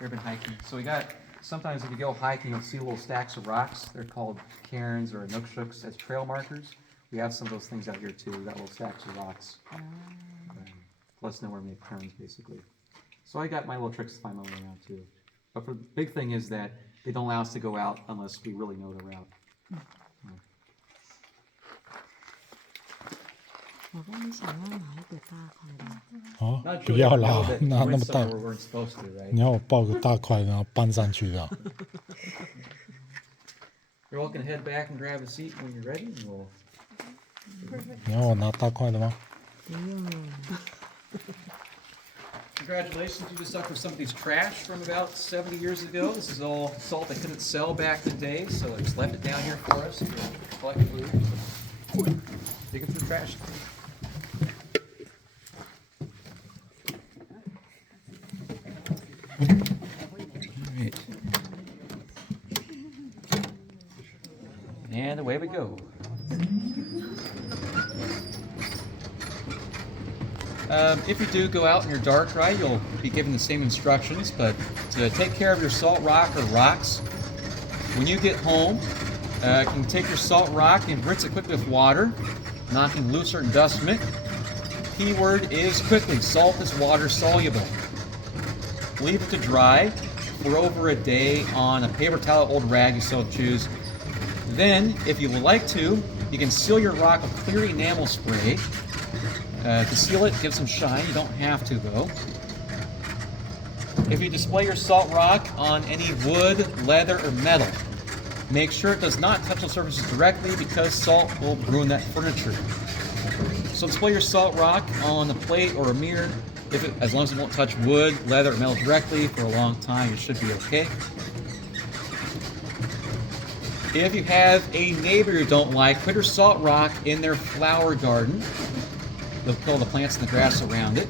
Ever been hiking? So we got, sometimes if you go hiking, you'll see little stacks of rocks. They're called cairns or nookshuks as trail markers. We have some of those things out here too. We got little stacks of rocks. Let us know where to make turns, basically. So I got my little tricks to find my way around too. But the big thing is that they don't allow us to go out unless we really know the route. 我刚刚想要拿一个大块的，哦， Not 不 sure 要 we 啦 know，that 拿 we 那 went 么大 somewhere we weren't supposed to, right? 你要我抱个大块，然后搬上去的。 You're welcome to head back and grab a seat when you're ready, and we'll. 你要我拿大块的吗？ 不用。 Congratulations, you just suffered some of these trash from about 70 years ago. This is all salt they couldn't sell back in the day, so they just left it down here for us to collect food. Dig it through the trash. Alright. And away we go. If you do go out in your dark ride, you'll be given the same instructions, but to take care of your salt rock or rocks, when you get home, you can take your salt rock and rinse it quickly with water, knocking loose certain dust from it. Key word is quickly. Salt is water soluble. Leave it to dry for over a day on a paper towel, old rag, you so choose. Then, if you would like to, you can seal your rock with clear enamel spray. To seal it, give some shine. You don't have to, though. If you display your salt rock on any wood, leather, or metal, make sure it does not touch the surfaces directly because salt will ruin that furniture. So display your salt rock on a plate or a mirror. As long as it won't touch wood, leather, or metal directly for a long time, it should be okay. If you have a neighbor you don't like, put your salt rock in their flower garden. They'll kill the plants and the grass around it.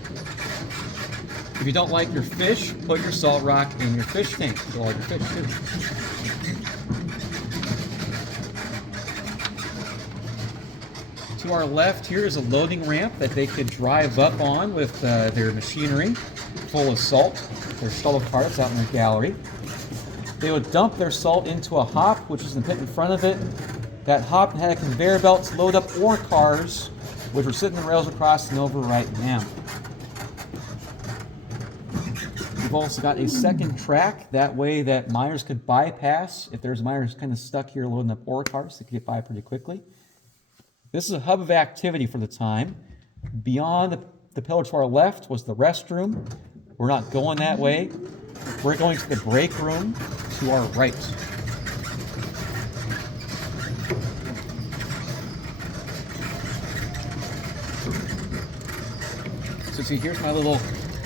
If you don't like your fish, put your salt rock in your fish tank. Kill all your fish too. To our left here is a loading ramp that they could drive up on with their machinery full of salt. Their shuttle carts out in their gallery. They would dump their salt into a hop, which is in the pit in front of it. That hop had a conveyor belt to load up ore cars, which we're sitting the rails across and over right now. We've also got a second track, that way that miners could bypass. If there's miners kind of stuck here loading up ore cars, they could get by pretty quickly. This is a hub of activity for the time. Beyond the pillar to our left was the restroom. We're not going that way. We're going to the break room to our right. So see, here's my little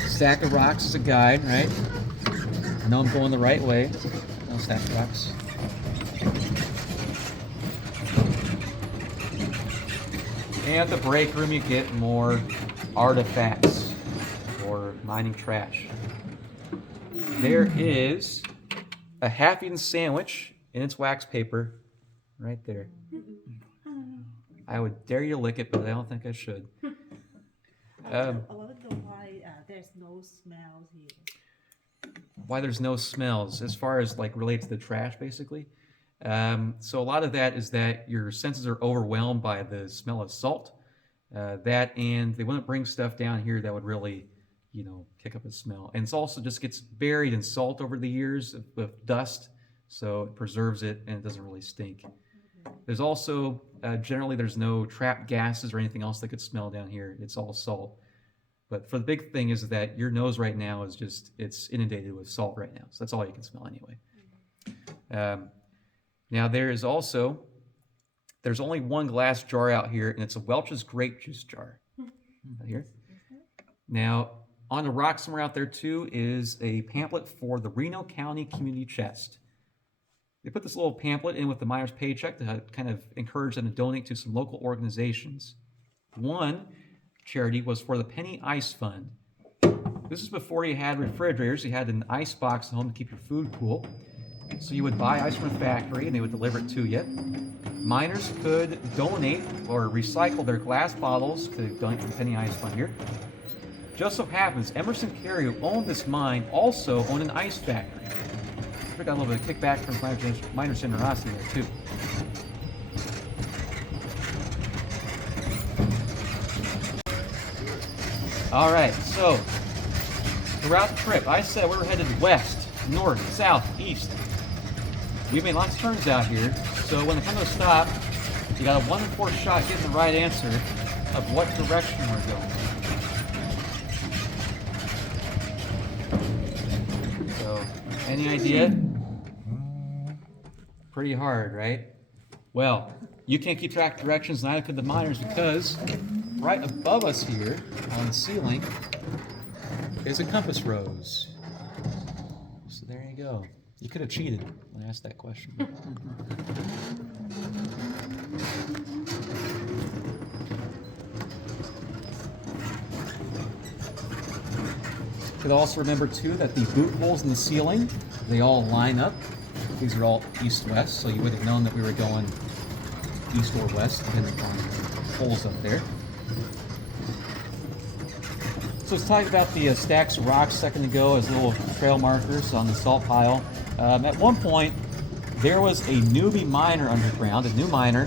stack of rocks as a guide, right? I know I'm going the right way. No stack of rocks. And at the break room, you get more artifacts or mining trash. There is a half-eaten sandwich in its wax paper right there. I would dare you to lick it, but I don't think I should. I want to know why there's no smells here. Why there's no smells, as far as like related to the trash, basically. So a lot of that is that your senses are overwhelmed by the smell of salt. That and they wouldn't bring stuff down here that would really, kick up a smell. And it also just gets buried in salt over the years with dust, so it preserves it and it doesn't really stink. There's also, generally there's no trapped gases or anything else that could smell down here. It's all salt. But for the big thing is that your nose right now is it's inundated with salt right now. So that's all you can smell anyway. Now there's only one glass jar out here, and it's a Welch's grape juice jar. Right here. Now, on the rock somewhere out there too is a pamphlet for the Reno County Community Chest. They put this little pamphlet in with the miner's paycheck to kind of encourage them to donate to some local organizations. One charity was for the Penny Ice Fund. This is before you had refrigerators. You had an ice box at home to keep your food cool. So you would buy ice from a factory and they would deliver it to you. Miners could donate or recycle their glass bottles to donate to the Penny Ice Fund here. just so happens Emerson Carey, who owned this mine, also owned an ice factory. We got a little bit of kickback from miners' generosity there too. All right, so throughout the trip, I said we were headed west, north, south, east. We made lots of turns out here, so when it comes to a stop, you got a 1 in 4 shot getting the right answer of what direction we're going. So, any idea? Pretty hard, right? Well, you can't keep track of directions, neither could the miners, because right above us here on the ceiling is a compass rose. So there you go. You could have cheated when I asked that question. You could also remember too that the boot holes in the ceiling, they all line up. These are all east-west, so you would have known that we were going east or west, depending on the holes up there. So let's talk about the stacks of rocks a second ago as little trail markers on the salt pile. At one point, there was a newbie miner underground, a new miner,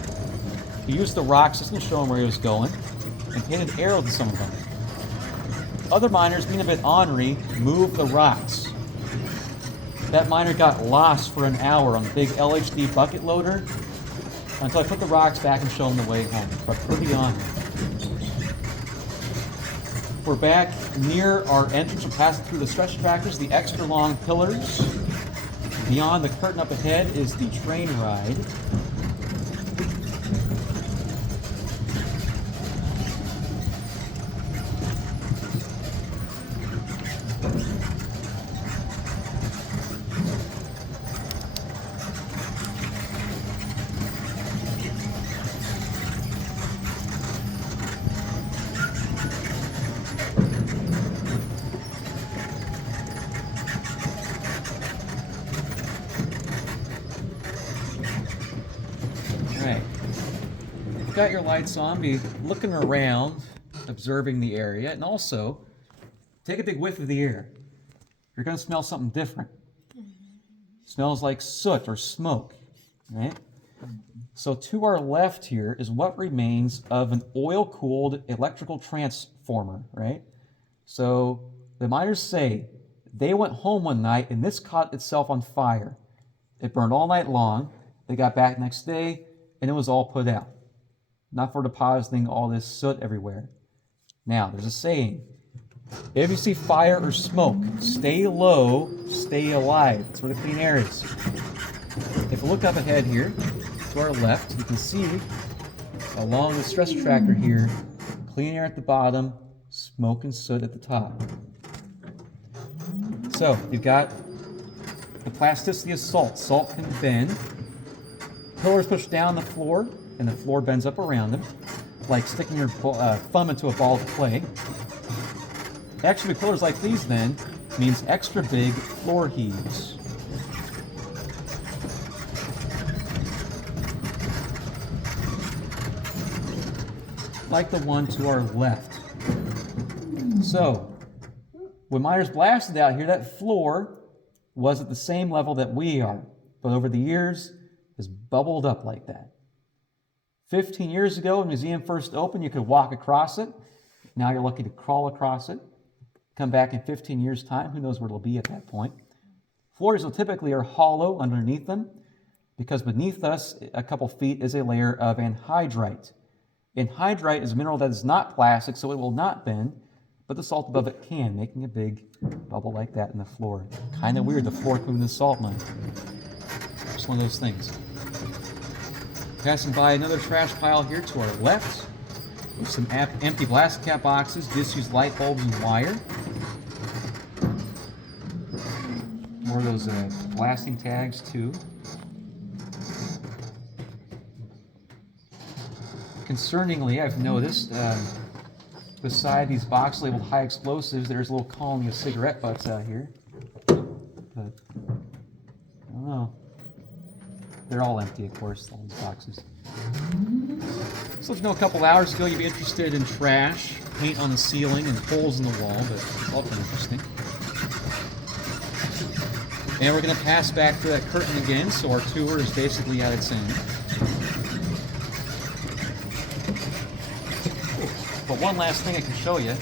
who used the rocks just to show him where he was going, and painted arrows to some of them. Other miners, being a bit ornery, moved the rocks. That miner got lost for an hour on the big LHD bucket loader until I put the rocks back and showed him the way home. But pretty on. We're back near our entrance. We're passing through the stretch tractors, the extra long pillars. Beyond the curtain up ahead is the train ride. Got your lights on, be looking around, observing the area, and also take a big whiff of the air. You're going to smell something different. Smells like soot or smoke, right? So to our left here is what remains of an oil-cooled electrical transformer, right? So the miners say they went home one night and this caught itself on fire. It burned all night long. They got back next day and it was all put out. Not for depositing all this soot everywhere. Now, there's a saying. If you see fire or smoke, stay low, stay alive. That's where the clean air is. If we look up ahead here, to our left, you can see along the stress tractor here, clean air at the bottom, smoke and soot at the top. So, you've got the plasticity of salt. Salt can bend. Pillars push down the floor, and the floor bends up around them, like sticking your thumb into a ball of clay. Actually, pillars like these, then, means extra big floor heaves. Like the one to our left. So, when miners blasted out here, that floor was at the same level that we are, but over the years, has bubbled up like that. 15 years ago, when the museum first opened, you could walk across it. Now you're lucky to crawl across it. Come back in 15 years' time, who knows where it'll be at that point. Floors will typically are hollow underneath them, because beneath us, a couple feet, is a layer of anhydrite. Anhydrite is a mineral that is not plastic, so it will not bend, but the salt above it can, making a big bubble like that in the floor. Kind of weird, the floor moving the salt mine. Just one of those things. Passing by another trash pile here to our left, with some empty plastic cap boxes, disused light bulbs and wire. More of those blasting tags too. Concerningly, I've noticed beside these boxes labeled high explosives, there's a little colony of cigarette butts out here. But I don't know. They're all empty, of course, all these boxes. So, a couple hours ago, you'd be interested in trash, paint on the ceiling, and holes in the wall, but it's all kind of interesting. And we're going to pass back through that curtain again, so our tour is basically at its end. But one last thing I can show you